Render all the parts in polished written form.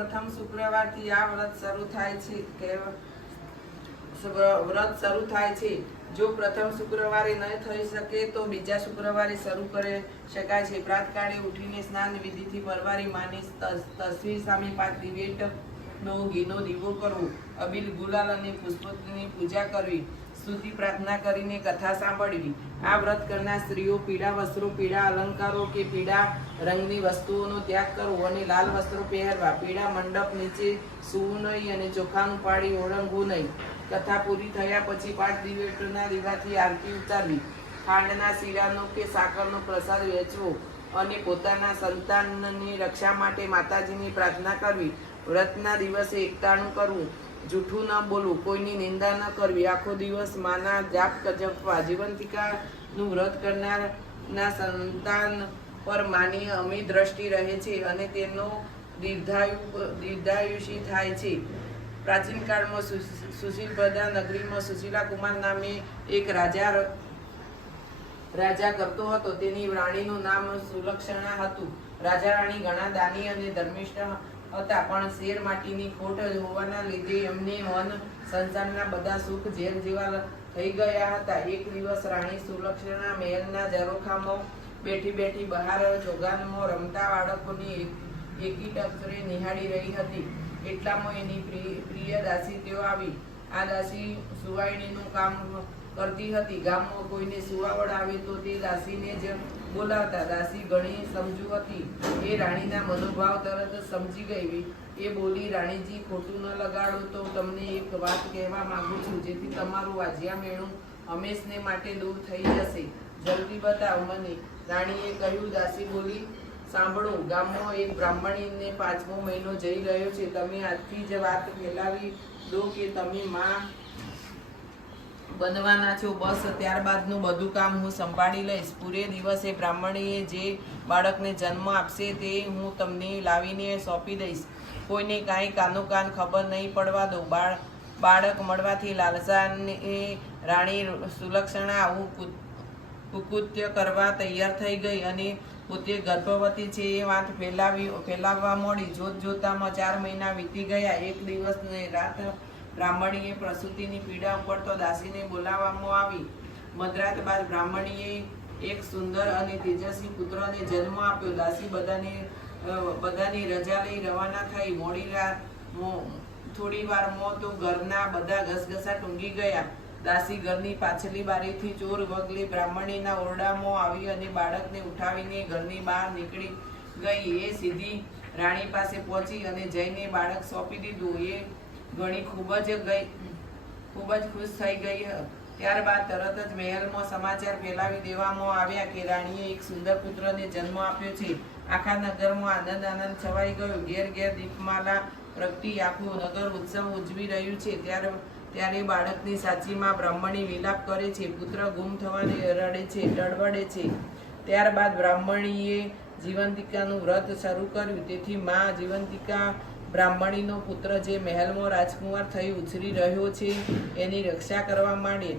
પ્રથમ શુક્રવારથી આ વ્રત શરૂ થાય છે જો પ્રથમ શુક્રવારે ન થઈ શકે તો બીજા શુક્રવારે શરૂ કરી શકાય છે। પ્રાતકાળે ઉઠીને સ્નાન વિધિથી પરવારી માની તસવીર સામે 5 દિવેટનો ઘીનો દીવો કરવો, અબીલ ગુલાલ અને પુષ્પની પૂજા કરવી, સ્તુતિ પ્રાર્થના કરીને કથા સાંભળવી। આ વ્રત કરનાર સ્ત્રીઓ પીળા વસ્ત્રો, પીળા અલંકારો કે પીળા રંગની વસ્તુઓનો ત્યાગ કરવો અને લાલ વસ્ત્રો પહેરવા, પીળા મંડપ નીચે સૂવું નહીં અને ચોખાનું પાડી ઓળંગવું નહીં। કથા પૂરી થયા પછી 5 દિવેટના દીવાથી આરતી ઉતારવી, ખાંડના શીરાનો કે સાકરનો પ્રસાદ વહેંચવો અને પોતાના સંતાનની રક્ષા માટે માતાજીની પ્રાર્થના કરવી। વ્રતના દિવસે એકટાણું કરવું, જૂઠું ન બોલવું, કોઈની નિંદા ન કરવી, આખો દિવસ માના જાપ જપવા। જીવંતિકાનું વ્રત કરનારના સંતાન પર માની અમી દ્રષ્ટિ રહે છે અને તેનો દીર્ઘાયુષી થાય છે। પ્રાચીન કાળમાં સુશીલપ્રદા નગરીમાં સુશીલા કુમાર નામે એક રાજા કરતો હતો। તેની રાણીનું નામ સુલક્ષણા હતું। રાજા રાણી ઘણા દાની અને ધર્મિષ્ઠ હતા, પણ શેર માટીની ખોટ હોવાના લીધે એમને મન સંસારના બધા સુખ ઝેર જેવા થઈ ગયા હતા। એક દિવસ રાણી સુલક્ષણા મહેલના ઝરોખામાં બેઠી બેઠી બહાર ચોગાનમાં રમતા બાળકોની એકી ટકરે નિહાળી રહી હતી। એટલામાં એની પ્રિય દાસી તેઓ આવી। આ દાસી સુવાયણીનું કામ કરતી હતી। ગામમાં કોઈને સુવાવડ આવે તો તે દાસીને જ બોલાવતા। દાસી ઘણી સમજુ હતી, એ રાણીના મનોભાવ તરત સમજી ગઈ। એ બોલી, રાણીજી, ખોટું ન લગાડો તો તમને એક વાત કહેવા માંગુ છું, જેથી તમારું વાજિયા મેણું હંમેશને માટે દૂર થઈ જશે। જલ્દી બતાવ મને। રાણીએ કહ્યું। દાસી બોલી, સાંભળો, ગામમાં એક બ્રાહ્મણીને 5મો મહિનો જઈ રહ્યો છે। તમે આજથી જ વાત ફેલાવી દો કે તમે માં બનવાના છો, બસ ત્યારબાદનું બધું કામ હું સંભાળી લઈશ। પૂરે દિવસે બ્રાહ્મણીએ જે બાળકને જન્મ આપશે તે હું તમને લાવીને સોંપી દઈશ। કોઈને કાંઈ કાનો કાન ખબર નહીં પડવા દો। બાળક મળવાથી લાલસાને રાણી સુલક્ષણા આવું કુકૃત્ય કરવા તૈયાર થઈ ગઈ અને પોતે ગર્ભવતી છે એ વાત ફેલાવવા માંડી। જોતજોતામાં 4 મહિના વીતી ગયા। એક દિવસને રાત બ્રાહ્મણીએ પ્રસૂતિની પીડા ઉપર તો દાસીને બોલાવવામાં આવી। મધરાત બાદ બ્રાહ્મણીએ એક સુંદર અને તેજસ્વી પુત્રને જન્મ આપ્યો। દાસી બધાની રજા લઈ રવાના થઈ। થોડી વારમાં તો ઘરના બધા ઘસઘસા ટૂંગી ગયા। દાસી ઘરની પાછલી બારીથી ચોર વગલે બ્રાહ્મણીના ઓરડામાં આવી અને બાળકને ઉઠાવીને ઘરની બહાર નીકળી ગઈ। એ સીધી રાણી પાસે પહોંચી અને જઈને બાળક સોંપી દીધું। એ ઘણી ખૂબ જ ખુશ થઈ ગઈ। ત્યારબાદ તરત જ મહેલમાં સમાચાર ફેલાવી દેવામાં આવ્યા કે રાણીએ એક સુંદર પુત્રને જન્મ આપ્યો છે। આખા નગરમાં આનંદ છવાઈ ગયો। ઘેર ઘેર દીપમાલા પ્રગટી આખું નગર ઉત્સવ ઉજવી રહ્યું છે। ત્યારે બાળકની સાચી માં બ્રાહ્મણી વિલાપ કરે છે, પુત્ર ગુમ થવાને રડે છે, ટળવળે છે। ત્યારબાદ બ્રાહ્મણીએ જીવંતિકાનું વ્રત શરૂ કર્યું। તેથી માં જીવંતિકા બ્રાહ્મણીનો પુત્ર જે મહેલમાં રાજકુમાર થઈ ઉછરી રહ્યો છે એની રક્ષા કરવા માંડી।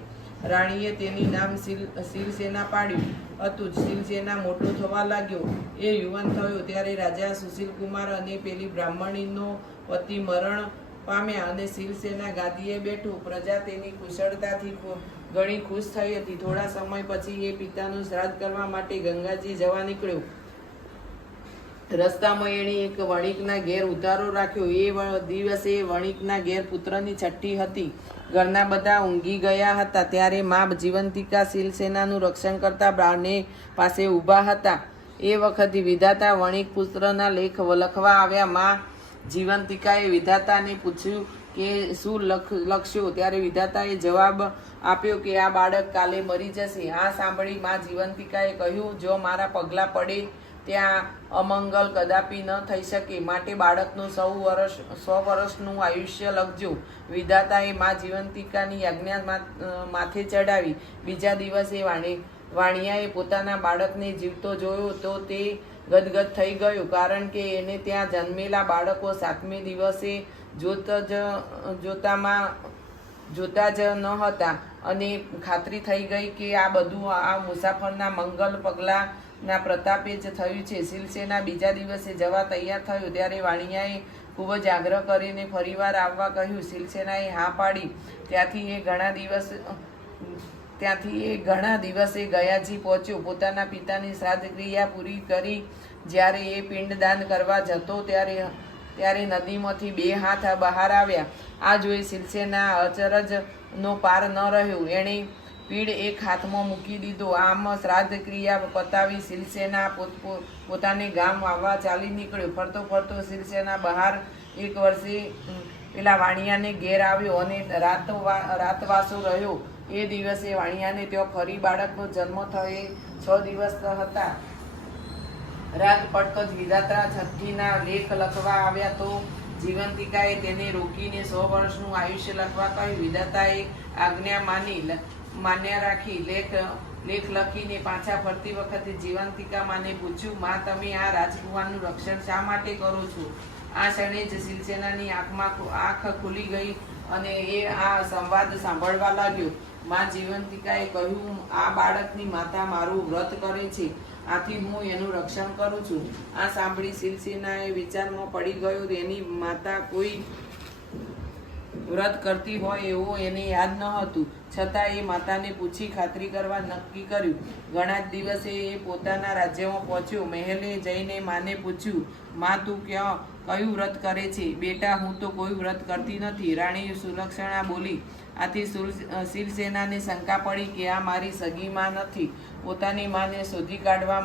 રાણીએ તેની નામ શિલસેના પાડ્યું હતું। શિલસેના મોટો થવા લાગ્યો। એ યુવાન થયો ત્યારે રાજા સુશીલકુમાર અને પેલી બ્રાહ્મણીનો પતિ મરણ પામ્યા અને શિલસેના ગાદીએ બેઠું। પ્રજા તેની કુશળતાથી ઘણી ખુશ થઈ હતી। થોડા સમય પછી એ પિતાનું શ્રાદ્ધ કરવા માટે ગંગાજી જવા નીકળ્યો। રસ્તામાં એણે એક વણિકના ઘેર ઉતારો રાખ્યો। એ દિવસે વણિકના ઘેર પુત્રની છઠ્ઠી હતી। ઘરના બધા ઊંઘી ગયા હતા ત્યારે મા જીવંતિકા શિલસેનાનું રક્ષણ કરતા બારણે પાસે ઊભા હતા। એ વખતે વિધાતા વણિક પુત્રના લેખ લખવા આવ્યા। મા જીવંતિકાએ વિધાતાને પૂછ્યું કે શું લખશો? ત્યારે વિધાતાએ જવાબ આપ્યો કે આ બાળક કાલે મરી જશે। આ સાંભળી મા જીવંતિકાએ કહ્યું, જો મારા પગલાં પડે ત્યાં અમંગલ કદાપી ન થઈ શકે, માટે બાળકનું 100 વર્ષનું આયુષ્ય લખજો। વિધાતાએ મા જીવંતિકાની આજ્ઞા માથે ચડાવી। બીજા દિવસે વાણિયાએ પોતાના બાળકને જીવતો જોયો તો તે ગદગદ થઈ ગયો, કારણ કે એને ત્યાં જન્મેલા બાળકો 7મે દિવસે જોતા જ ન હતા અને ખાતરી થઈ ગઈ કે આ બધું આ મુસાફરના મંગલ પગલાં ના પ્રતાપે જ થયું છે. શિલસેના બીજા દિવસે જવા તૈયાર થયો ત્યારે વાણિયાએ ખૂબ જ આગ્રહ કરીને ફરીવાર આવવા કહ્યું. શિલસેનાએ હા પાડી. ત્યાંથી એ ઘણા દિવસે ગયાજી પહોંચ્યો. પોતાના પિતાની શ્રાદ્ધ ક્રિયા પૂરી કરી જ્યારે એ પિંડદાન કરવા જતો ત્યારે નદીમાંથી 2 હાથ બહાર આવ્યા. આ જોઈ શિલસેના અચરજનો પાર ન રહ્યો. એણે પીડ એક હાથમાં મૂકી દીધો. આમ શ્રાદ્ધ ક્રિયા પતાવી શિલસેના પોતાને ગામ આવવા ચાલી નીકળ્યો. ફરતો ફરતો શિલસેના બહાર 1 વર્ષે પેલા વાણિયાને ઘેર આવ્યો અને રાતવાસો રહ્યો. એ દિવસે વાણિયાને ત્યાં ફરી બાળકનો જન્મ થયે 6 દિવસ હતા. રાત પડતો જ વિધાતા છઠ્ઠીના લેખ લખવા આવ્યા તો જીવંતિકાએ તેને રોકીને 100 વર્ષનું આયુષ્ય લખવા કહ્યું. વિધાતાએ આજ્ઞા માન્યા રાખી લેખ લખીને પાછા ફરતી વખતે જીવંતિકા માને પૂછ્યું, માં તમે આ રાજકુમારનું રક્ષણ શા માટે કરો છો? આ ક્ષણે જ શિલસેનાની આંખ ખુલી ગઈ અને એ આ સંવાદ સાંભળવા લાગ્યો. માં જીવંતિકાએ કહ્યું, આ બાળકની માતા મારું વ્રત કરે છે, આથી હું એનું રક્ષણ કરું છું. આ સાંભળી શિલસેનાએ વિચારમાં પડી ગયો. એની માતા કોઈ વ્રત કરતી હોય એવું એને યાદ ન હતું. છતાં એ માતાને પૂછી ખાતરી કરવા નક્કી કર્યું. ઘણા જ દિવસે એ પોતાના રાજ્યમાં પહોંચ્યો. મહેલે જઈને માને પૂછ્યું, માં તું કયું વ્રત કરે છે? બેટા, હું તો કોઈ વ્રત કરતી નથી, રાણી સુલક્ષણા બોલી. આથી શિલસેનાને શંકા પડી કે આ મારી સગી માં નથી. પોતાની માને શોધી કાઢવા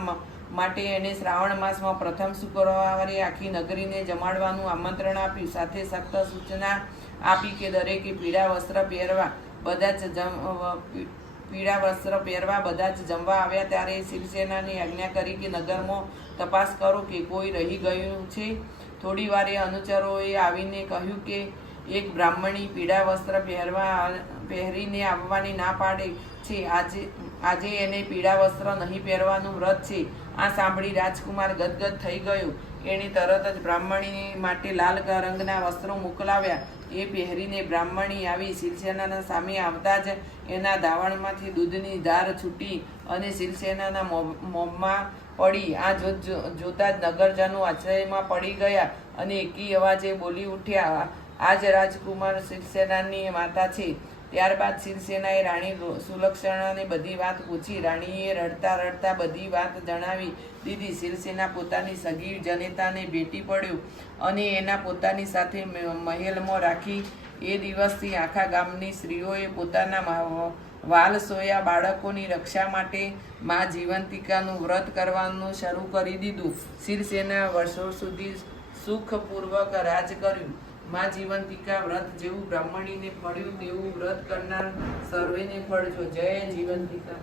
માટે એણે શ્રાવણ માસમાં પ્રથમ શુક્રવારે આખી નગરીને જમાડવાનું આમંત્રણ આપ્યું. સાથે સખ્ત સૂચના આપી કે દરેકે પીળા વસ્ત્ર પહેરવા. બધા જ જમવા આવ્યા ત્યારે શિલસેનાની આજ્ઞા કરી કે નગરમાં તપાસ કરો કે કોઈ રહી ગયું છે. થોડી વારે અનુચરોએ આવીને કહ્યું કે એક બ્રાહ્મણી પીળા વસ્ત્ર પહેરીને આવવાની ના પાડે છે. આજે એને પીળા વસ્ત્ર નહીં પહેરવાનું વ્રત છે. આ સાંભળી રાજકુમાર ગદગદ થઈ ગયો. એણે તરત જ બ્રાહ્મણી માટે લાલ રંગના વસ્ત્રો મોકલાવ્યા. એ પહેરીને બ્રાહ્મણી આવી. શિલસેનાના સામે આવતા જ એના ધાવણમાંથી દૂધની ધાર છૂટી અને શિલસેનાના મોંમાં પડી. આ જોતા જ નગરજનો આશ્ચર્યમાં પડી ગયા અને એકી અવાજે બોલી ઉઠ્યા, આ જ રાજકુમાર શિલસેનાની માતા છે. ત્યારબાદ શિલસેનાએ રાણી સુલક્ષણાને બધી વાત પૂછી. રાણીએ રડતા રડતા બધી વાત જણાવી દીધી. શિલસેના પોતાની સગી જનેતાને ભેટી પડ્યો અને એના પોતાની સાથે મહેલમાં રાખી. એ દિવસથી આખા ગામની સ્ત્રીઓએ પોતાના વાલસોયા બાળકોની રક્ષા માટે માં જીવંતિકાનું વ્રત કરવાનું શરૂ કરી દીધું. શિલસેના વર્ષો સુધી સુખપૂર્વક રાજ કર્યું. માં જીવંતિકા વ્રત જેવું બ્રાહ્મણીને ફળ્યું તેવું વ્રત કરનાર સર્વેને ફળજો. જય જીવંતિકા.